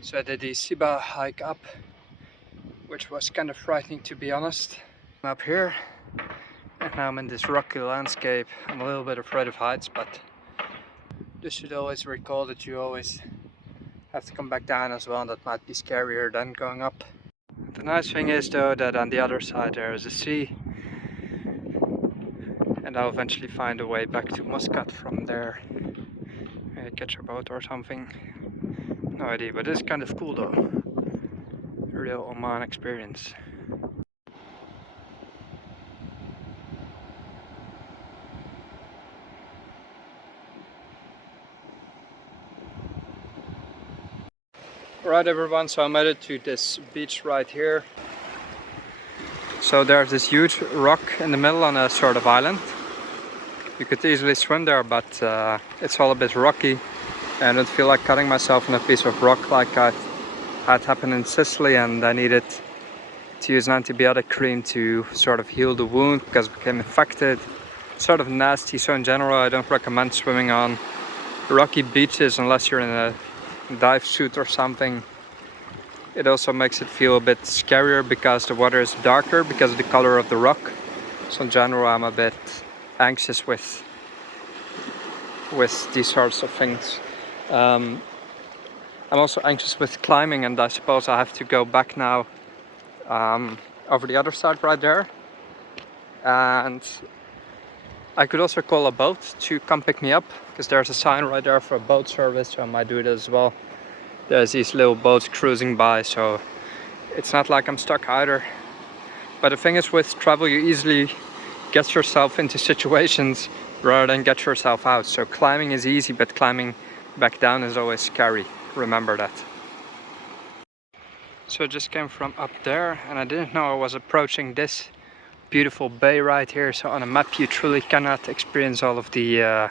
So I did the Siba hike up, which was kind of frightening to be honest. I'm up here and now I'm in this rocky landscape. I'm a little bit afraid of heights, but you should always recall that you always have to come back down as well, and that might be scarier than going up. The nice thing is though that on the other side there is a sea, and I'll eventually find a way back to Muscat from there. Maybe catch a boat or something. No idea, but it's kind of cool though. A real Oman experience. Right everyone, so I made it to this beach right here. So there's this huge rock in the middle on a sort of island. You could easily swim there, but it's all a bit rocky. And I don't feel like cutting myself on a piece of rock like I had happened in Sicily, and I needed to use an antibiotic cream to sort of heal the wound because it became infected. Sort of nasty, so in general I don't recommend swimming on rocky beaches unless you're in a dive suit or something. It also makes it feel a bit scarier because the water is darker because of the color of the rock. So in general I'm a bit anxious with these sorts of things. I'm also anxious with climbing, and I suppose I have to go back now over the other side right there. And I could also call a boat to come pick me up because there's a sign right there for a boat service, so I might do it as well. There's these little boats cruising by, so it's not like I'm stuck either. But the thing is, with travel you easily get yourself into situations rather than get yourself out. So climbing is easy, but climbing back down is always scary. Remember that. So I just came from up there and I didn't know I was approaching this beautiful bay right here. So on a map you truly cannot experience all of the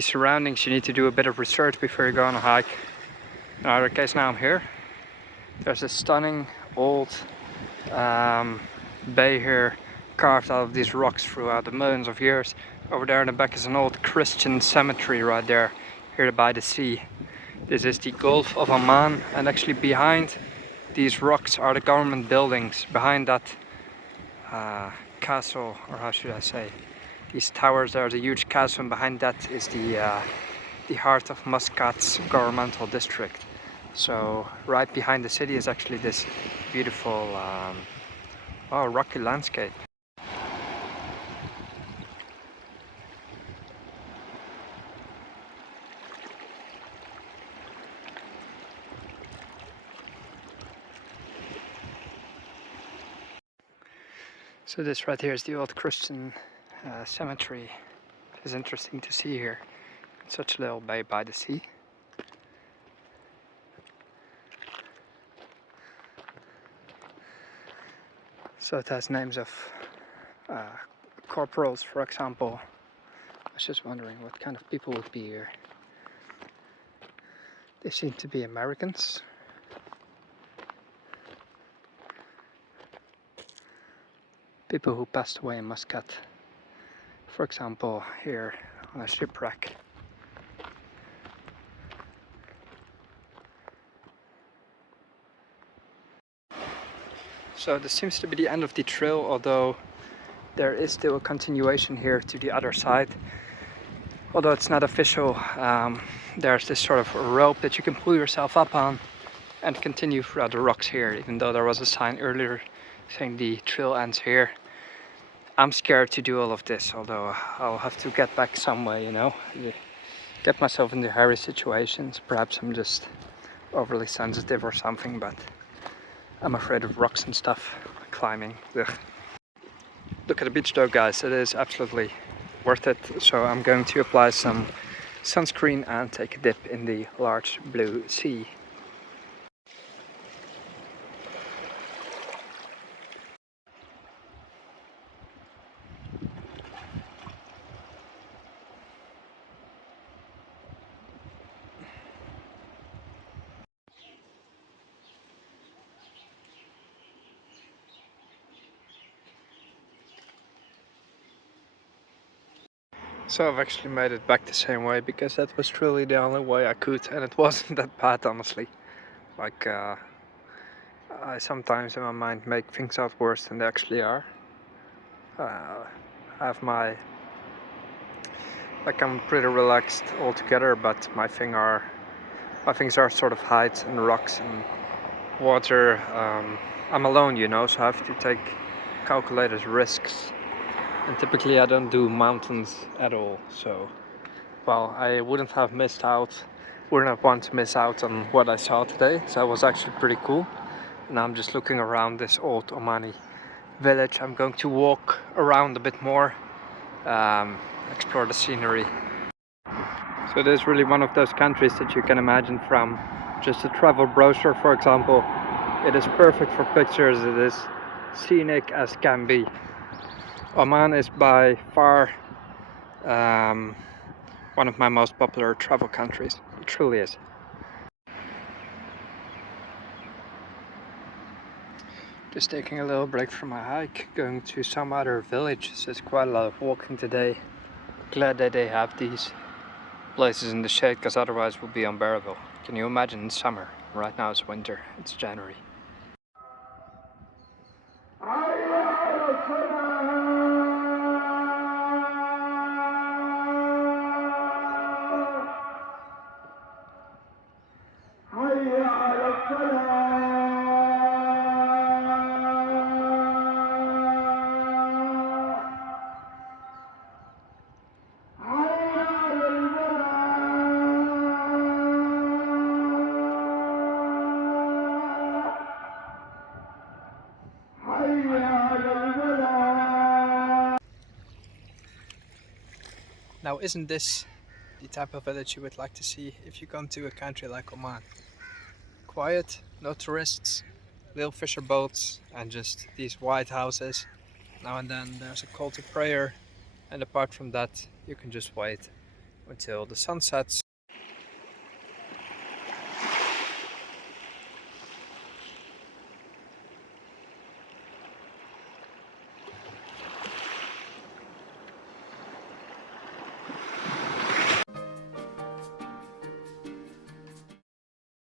surroundings. You need to do a bit of research before you go on a hike. In either case, now I'm here. There's a stunning old bay here, carved out of these rocks throughout the millions of years. Over there in the back is an old Christian cemetery right there, here by the sea. This is the Gulf of Oman, and actually behind these rocks are the government buildings. Behind that castle, or how should I say, these towers, there's a huge castle, and behind that is the heart of Muscat's governmental district. So right behind the city is actually this beautiful rocky landscape. So this right here is the old Christian cemetery. It's interesting to see here. It's such a little bay by the sea. So it has names of corporals, for example. I was just wondering what kind of people would be here. They seem to be Americans. People who passed away in Muscat. For example, here on a shipwreck. So this seems to be the end of the trail, although there is still a continuation here to the other side. Although it's not official, there's this sort of rope that you can pull yourself up on and continue throughout the rocks here, even though there was a sign earlier saying the trail ends here. I'm scared to do all of this, although I'll have to get back some way, you know, get myself into hairy situations. Perhaps I'm just overly sensitive or something, but I'm afraid of rocks and stuff, climbing. Ugh. Look at the beach though, guys, it is absolutely worth it. So I'm going to apply some sunscreen and take a dip in the large blue sea. So I've actually made it back the same way because that was truly the only way I could, and it wasn't that bad honestly. Like I sometimes in my mind make things out worse than they actually are. I have I'm pretty relaxed altogether, but my things are sort of heights and rocks and water. I'm alone, you know, so I have to take calculated risks. And typically I don't do mountains at all, so well, I wouldn't have want to miss out on what I saw today. So it was actually pretty cool. And I'm just looking around this old Omani village. I'm going to walk around a bit more, explore the scenery. So it is really one of those countries that you can imagine from just a travel brochure, for example. It is perfect for pictures. It is scenic as can be. Oman is by far one of my most popular travel countries. It truly is. Just taking a little break from my hike, going to some other village. So it's quite a lot of walking today. Glad that they have these places in the shade, because otherwise it would be unbearable. Can you imagine in summer? Right now it's winter, it's January. Now, isn't this the type of village you would like to see if you come to a country like Oman? Quiet, no tourists, little fisher boats, and just these white houses. Now and then there's a call to prayer, and apart from that, you can just wait until the sun sets